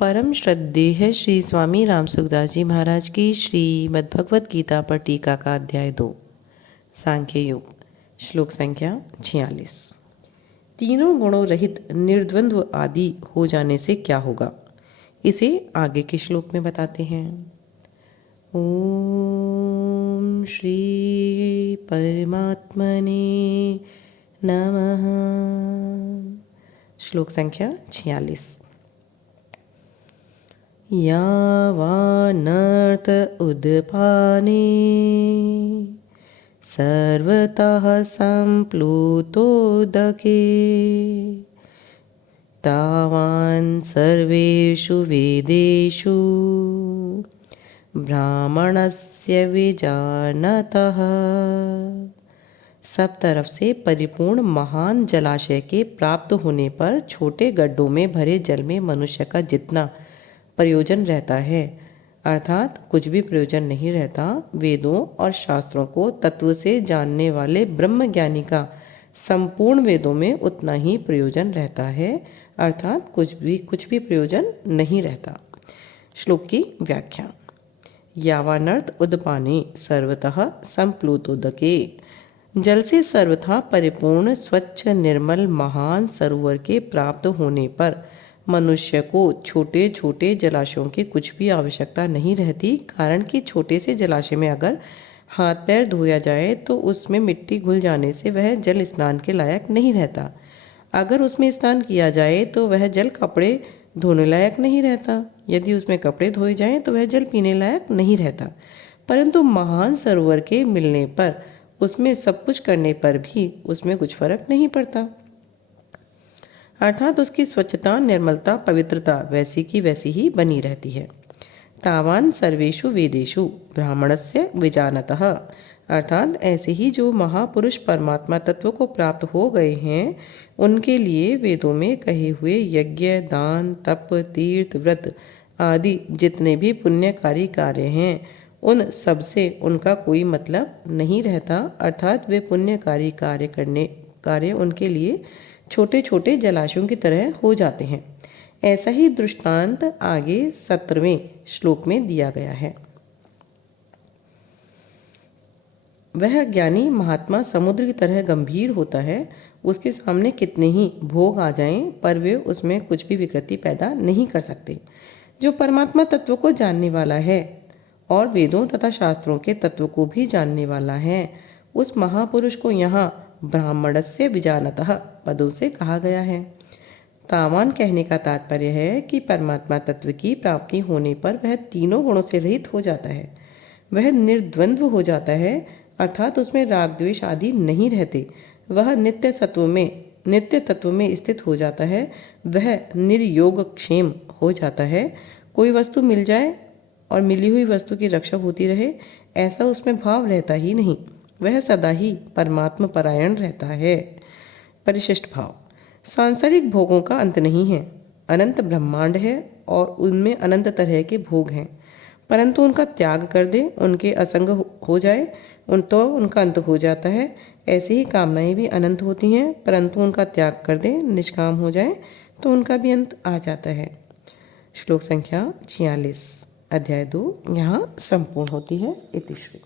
परम श्रद्धेय श्री स्वामी राम सुखदास जी महाराज की श्रीमद्भगवत गीता पर टीका का अध्याय 2 सांख्य योग श्लोक संख्या 46। तीनों गुणों रहित निर्द्वंद्व आदि हो जाने से क्या होगा, इसे आगे के श्लोक में बताते हैं। ओम श्री परमात्मने नमः। श्लोक संख्या 46। यावानर्थ उद्पाने सर्वतः सम्प्लुतोदके तावान् सर्वेषु वेदेषु ब्राह्मणस्य विजानतः। सब तरफ से परिपूर्ण महान जलाशय के प्राप्त होने पर छोटे गड्ढों में भरे जल में मनुष्य का जितना प्रयोजन रहता है, अर्थात कुछ भी प्रयोजन नहीं रहता, वेदों और शास्त्रों को तत्व से जानने वाले ब्रह्म ज्ञानी का संपूर्ण वेदों में उतना ही प्रयोजन रहता है, अर्थात कुछ भी प्रयोजन नहीं रहता। श्लोक की व्याख्या। यावानर्थ उदपाने सर्वतः संप्लुतोदके। जल से सर्वथा परिपूर्ण स्वच्छ निर्मल महान सरोवर के प्राप्त होने पर मनुष्य को छोटे छोटे जलाशयों की कुछ भी आवश्यकता नहीं रहती, कारण कि छोटे से जलाशय में अगर हाथ पैर धोया जाए तो उसमें मिट्टी घुल जाने से वह जल स्नान के लायक नहीं रहता। अगर उसमें स्नान किया जाए तो वह जल कपड़े धोने लायक नहीं रहता। यदि उसमें कपड़े धोए जाएं तो वह जल पीने लायक नहीं रहता। परंतु महान सरोवर के मिलने पर उसमें सब कुछ करने पर भी उसमें कुछ फर्क नहीं पड़ता, अर्थात उसकी स्वच्छता, निर्मलता, पवित्रता वैसी की वैसी ही बनी रहती है। तावान सर्वेषु वेदेषु ब्राह्मणस्य विजानतः, अर्थात ऐसे ही जो महापुरुष परमात्मा तत्व को प्राप्त हो गए हैं, उनके लिए वेदों में कहे हुए यज्ञ, दान, तप, तीर्थ, व्रत आदि जितने भी पुण्यकारी कार्य हैं, उन सब से उनका कोई मतलब नहीं रहता, अर्थात वे पुण्यकारी कार्य उनके लिए छोटे छोटे जलाशयों की तरह हो जाते हैं। ऐसा ही दृष्टांत आगे 17वें श्लोक में दिया गया है। वह ज्ञानी महात्मा समुद्र की तरह गंभीर होता है, उसके सामने कितने ही भोग आ जाएं पर वे उसमें कुछ भी विकृति पैदा नहीं कर सकते। जो परमात्मा तत्व को जानने वाला है और वेदों तथा शास्त्रों के तत्व को भी जानने वाला है, उस महापुरुष को यहाँ ब्राह्मणस्य विजानतः पदों से कहा गया है। तावान कहने का तात्पर्य है कि परमात्मा तत्व की प्राप्ति होने पर वह तीनों गुणों से रहित हो जाता है, वह निर्द्वंद्व हो जाता है, अर्थात उसमें राग द्वेष आदि नहीं रहते, वह नित्य तत्व में स्थित हो जाता है, वह निर्योग क्षेम हो जाता है। कोई वस्तु मिल जाए और मिली हुई वस्तु की रक्षा होती रहे, ऐसा उसमें भाव रहता ही नहीं, वह सदा ही परमात्मा परायण रहता है। परिशिष्ट भाव। सांसारिक भोगों का अंत नहीं है, अनंत ब्रह्मांड है और उनमें अनंत तरह के भोग हैं, परंतु उनका त्याग कर दे, उनके असंग हो जाए तो उनका अंत हो जाता है। ऐसे ही कामनाएं भी अनंत होती हैं, परंतु उनका त्याग कर दे, निष्काम हो जाए तो उनका भी अंत आ जाता है। श्लोक संख्या 46 अध्याय 2 यहाँ संपूर्ण होती है। इति श्री।